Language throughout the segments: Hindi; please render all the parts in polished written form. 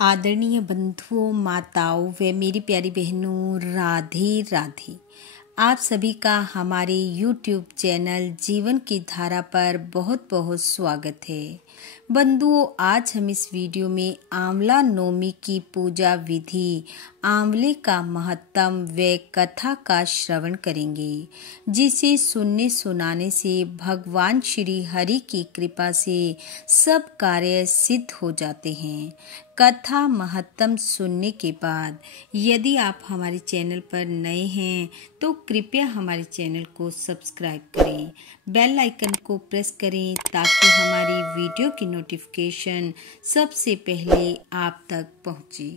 आदरणीय बंधुओं, माताओं व मेरी प्यारी बहनों, राधे राधे। आप सभी का हमारे YouTube चैनल जीवन की धारा पर बहुत बहुत स्वागत है। बंधुओं, आज हम इस वीडियो में आंवला नवमी की पूजा विधि, आंवले का महत्व व कथा का श्रवण करेंगे, जिसे सुनने सुनाने से भगवान श्री हरि की कृपा से सब कार्य सिद्ध हो जाते हैं। कथा महत्तम सुनने के बाद यदि आप हमारे चैनल पर नए हैं तो कृपया हमारे चैनल को सब्सक्राइब करें, बेल आइकन को प्रेस करें ताकि हमारी वीडियो की नोटिफिकेशन सबसे पहले आप तक पहुंचे।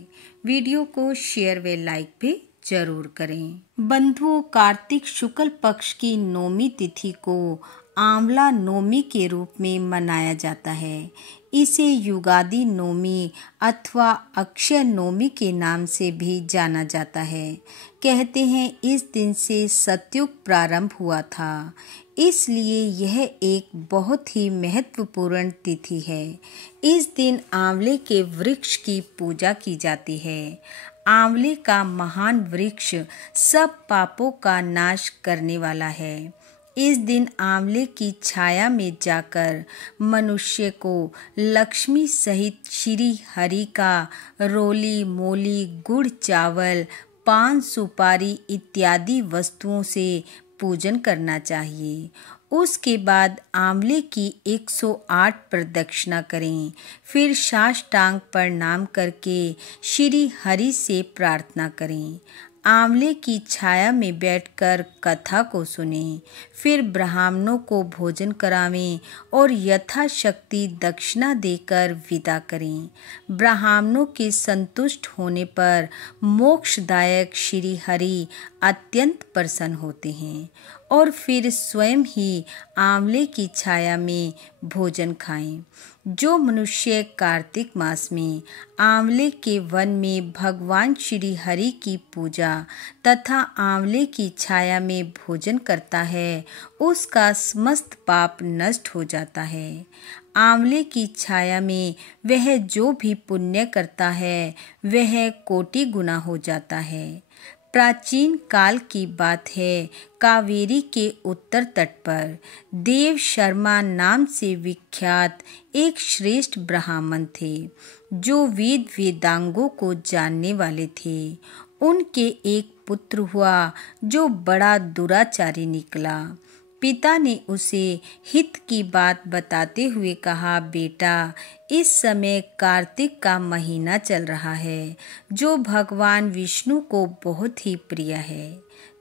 वीडियो को शेयर व लाइक भी जरूर करें। बंधुओं, कार्तिक शुक्ल पक्ष की नौमी तिथि को आंवला नवमी के रूप में मनाया जाता है। इसे युगादि नवमी अथवा अक्षय नवमी के नाम से भी जाना जाता है। कहते हैं इस दिन से सतयुग प्रारंभ हुआ था, इसलिए यह एक बहुत ही महत्वपूर्ण तिथि है। इस दिन आंवले के वृक्ष की पूजा की जाती है। आंवले का महान वृक्ष सब पापों का नाश करने वाला है। इस दिन आंवले की छाया में जाकर मनुष्य को लक्ष्मी सहित श्री हरि का रोली मोली गुड़ चावल पान सुपारी इत्यादि वस्तुओं से पूजन करना चाहिए। उसके बाद आंवले की 108 प्रदक्षिणा करें। फिर साष्टांग प्रणाम करके श्री हरि से प्रार्थना करें। आंवले की छाया में बैठकर कथा को सुनें। फिर ब्राह्मणों को भोजन करावें और यथाशक्ति दक्षिणा देकर विदा करें। ब्राह्मणों के संतुष्ट होने पर मोक्षदायक श्री हरि अत्यंत प्रसन्न होते हैं और फिर स्वयं ही आंवले की छाया में भोजन खाएं। जो मनुष्य कार्तिक मास में आंवले के वन में भगवान श्री हरि की पूजा तथा आंवले की छाया में भोजन करता है, उसका समस्त पाप नष्ट हो जाता है। आंवले की छाया में वह जो भी पुण्य करता है वह कोटि गुना हो जाता है। प्राचीन काल की बात है, कावेरी के उत्तर तट पर देव शर्मा नाम से विख्यात एक श्रेष्ठ ब्राह्मण थे, जो वेद वेदांगों को जानने वाले थे। उनके एक पुत्र हुआ जो बड़ा दुराचारी निकला। पिता ने उसे हित की बात बताते हुए कहा, बेटा, इस समय कार्तिक का महीना चल रहा है, जो भगवान विष्णु को बहुत ही प्रिय है।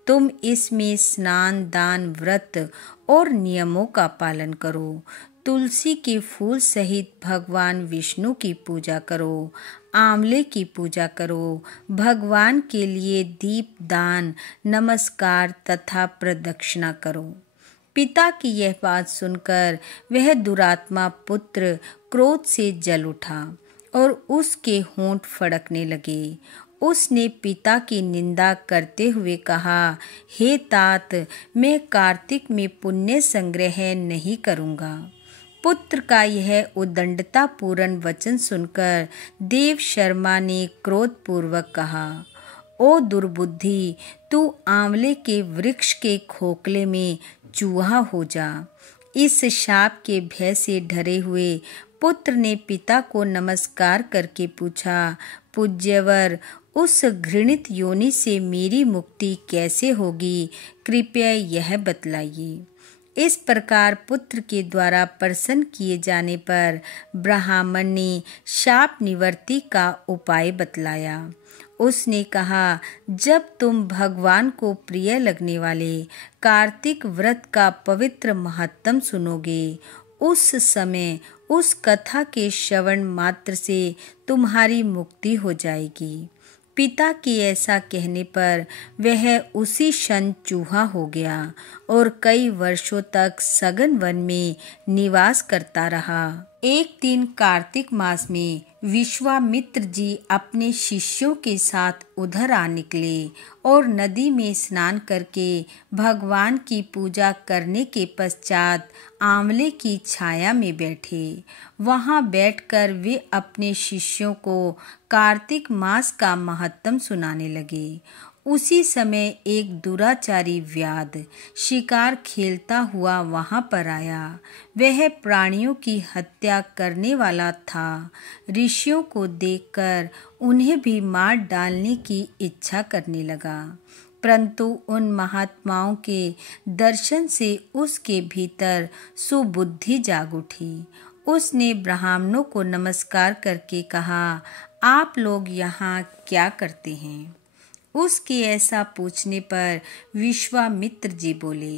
तुम इसमें स्नान दान व्रत और नियमों का पालन करो। तुलसी के फूल सहित भगवान विष्णु की पूजा करो। आंवले की पूजा करो। भगवान के लिए दीप दान नमस्कार तथा प्रदक्षिणा करो। पिता की यह बात सुनकर वह दुरात्मा पुत्र क्रोध से जल उठा और उसके होंठ फड़कने लगे। उसने पिता की निंदा करते हुए कहा, हे तात, मैं कार्तिक में पुण्य संग्रह नहीं करूँगा। पुत्र का यह उदंडता पूर्ण वचन सुनकर देव शर्मा ने क्रोधपूर्वक कहा, ओ दुर्बुद्धि, तू आंवले के वृक्ष के खोखले में चूहा हो जा। इस शाप के भय से डरे हुए पुत्र ने पिता को नमस्कार करके पूछा, पूज्यवर, उस घृणित योनि से मेरी मुक्ति कैसे होगी, कृपया यह बतलाइए। इस प्रकार पुत्र के द्वारा प्रसन्न किए जाने पर ब्राह्मण ने शाप निवृत्ति का उपाय बतलाया। उसने कहा, जब तुम भगवान को प्रिय लगने वाले कार्तिक व्रत का पवित्र महत्तम सुनोगे, उस समय उस कथा के श्रवण मात्र से तुम्हारी मुक्ति हो जाएगी। पिता के ऐसा कहने पर वह उसी क्षण चूहा हो गया और कई वर्षों तक सघन वन में निवास करता रहा। एक दिन कार्तिक मास में विश्वामित्र जी अपने शिष्यों के साथ उधर आ निकले और नदी में स्नान करके भगवान की पूजा करने के पश्चात आंवले की छाया में बैठे। वहां बैठकर वे अपने शिष्यों को कार्तिक मास का महत्त्व सुनाने लगे। उसी समय एक दुराचारी व्याध शिकार खेलता हुआ वहां पर आया। वह प्राणियों की हत्या करने वाला था। ऋषियों को देखकर उन्हें भी मार डालने की इच्छा करने लगा, परंतु उन महात्माओं के दर्शन से उसके भीतर सुबुद्धि जाग उठी। उसने ब्राह्मणों को नमस्कार करके कहा, आप लोग यहाँ क्या करते हैं? उसके ऐसा पूछने पर विश्वामित्र जी बोले,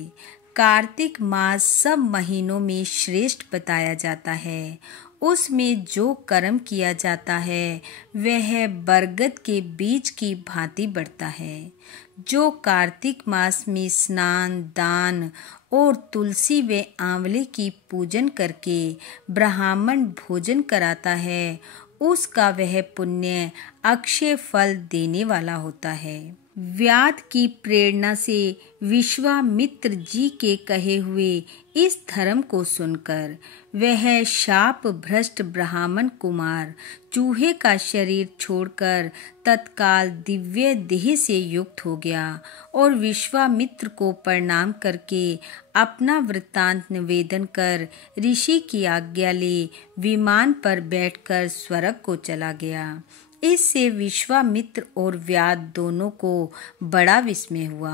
कार्तिक मास सब महीनों में श्रेष्ठ बताया जाता है। उसमें जो कर्म किया जाता है वह बरगद के बीज की भांति बढ़ता है। जो कार्तिक मास में स्नान, दान और तुलसी व आंवले की पूजन करके ब्राह्मण भोजन कराता है, उसका वह पुण्य अक्षय फल देने वाला होता है। व्याध की प्रेरणा से विश्वामित्र जी के कहे हुए इस धर्म को सुनकर वह शाप भ्रष्ट ब्राह्मण कुमार चूहे का शरीर छोड़कर तत्काल दिव्य देह से युक्त हो गया और विश्वामित्र को प्रणाम करके अपना वृत्तांत निवेदन कर ऋषि की आज्ञा ले विमान पर बैठकर स्वर्ग को चला गया। इससे विश्वामित्र और व्याध दोनों को बड़ा विस्मय हुआ।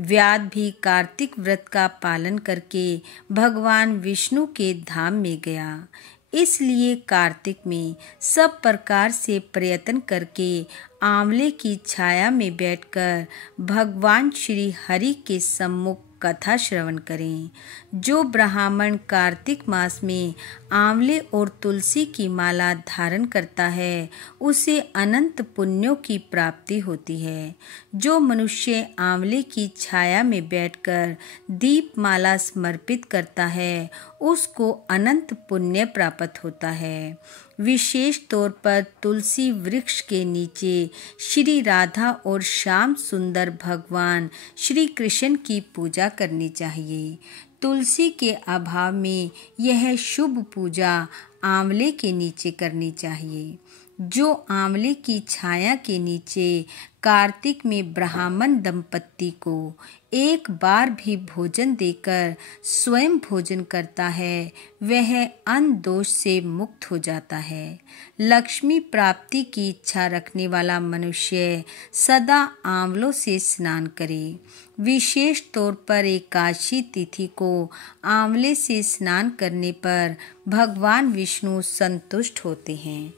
व्याध भी कार्तिक व्रत का पालन करके भगवान विष्णु के धाम में गया। इसलिए कार्तिक में सब प्रकार से प्रयत्न करके आंवले की छाया में बैठकर भगवान श्री हरि के सम्मुख कथा श्रवण करें। जो ब्राह्मण कार्तिक मास में आंवले और तुलसी की माला धारण करता है उसे अनंत पुण्यों की प्राप्ति होती है। जो मनुष्य आंवले की छाया में बैठकर दीपमाला समर्पित करता है उसको अनंत पुण्य प्राप्त होता है। विशेष तौर पर तुलसी वृक्ष के नीचे श्री राधा और श्याम सुंदर भगवान श्री कृष्ण की पूजा करनी चाहिए। तुलसी के अभाव में यह शुभ पूजा आंवले के नीचे करनी चाहिए। जो आंवले की छाया के नीचे कार्तिक में ब्राह्मण दंपत्ति को एक बार भी भोजन देकर स्वयं भोजन करता है वह अन्न दोष से मुक्त हो जाता है। लक्ष्मी प्राप्ति की इच्छा रखने वाला मनुष्य सदा आंवलों से स्नान करे। विशेष तौर पर एकादशी तिथि को आंवले से स्नान करने पर भगवान विष्णु संतुष्ट होते हैं।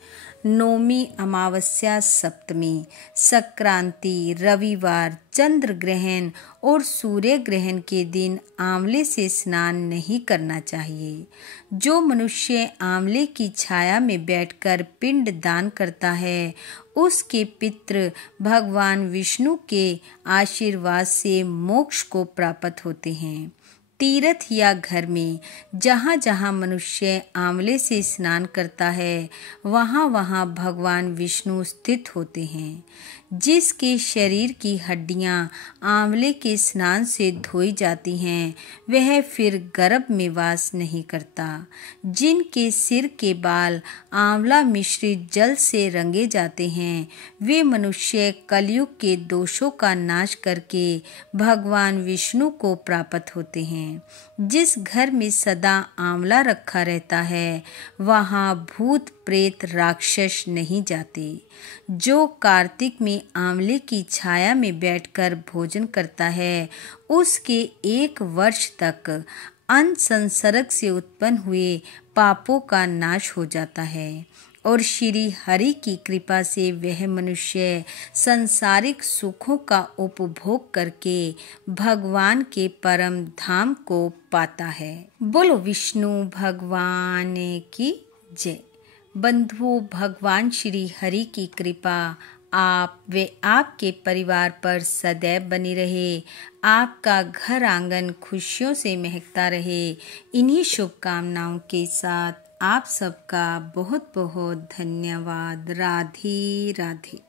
नौमी, अमावस्या, सप्तमी, संक्रांति, रविवार, चंद्र ग्रहण और सूर्य ग्रहण के दिन आंवले से स्नान नहीं करना चाहिए। जो मनुष्य आंवले की छाया में बैठकर पिंड दान करता है उसके पितृ भगवान विष्णु के आशीर्वाद से मोक्ष को प्राप्त होते हैं। तीर्थ या घर में जहाँ जहाँ मनुष्य आंवले से स्नान करता है वहाँ वहाँ भगवान विष्णु स्थित होते हैं। जिसके शरीर की हड्डियाँ आंवले के स्नान से धोई जाती हैं वह फिर गर्भ में वास नहीं करता। जिनके सिर के बाल आंवला मिश्रित जल से रंगे जाते हैं वे मनुष्य कलयुग के दोषों का नाश करके भगवान विष्णु को प्राप्त होते हैं। जिस घर में सदा आंवला रखा रहता है वहाँ भूत प्रेत राक्षस नहीं जाते। जो कार्तिक में आंवले की छाया में बैठकर भोजन करता है उसके 1 वर्ष तक अन्न संसर्ग से उत्पन्न हुए पापों का नाश हो जाता है और श्री हरि की कृपा से वह मनुष्य संसारिक सुखों का उपभोग करके भगवान के परम धाम को पाता है। बोलो विष्णु भगवान की जय। बंधुओं, भगवान श्री हरि की कृपा आप व आपके परिवार पर सदैव बनी रहे। आपका घर आंगन खुशियों से महकता रहे। इन्हीं शुभकामनाओं के साथ आप सबका बहुत बहुत धन्यवाद। राधे राधे।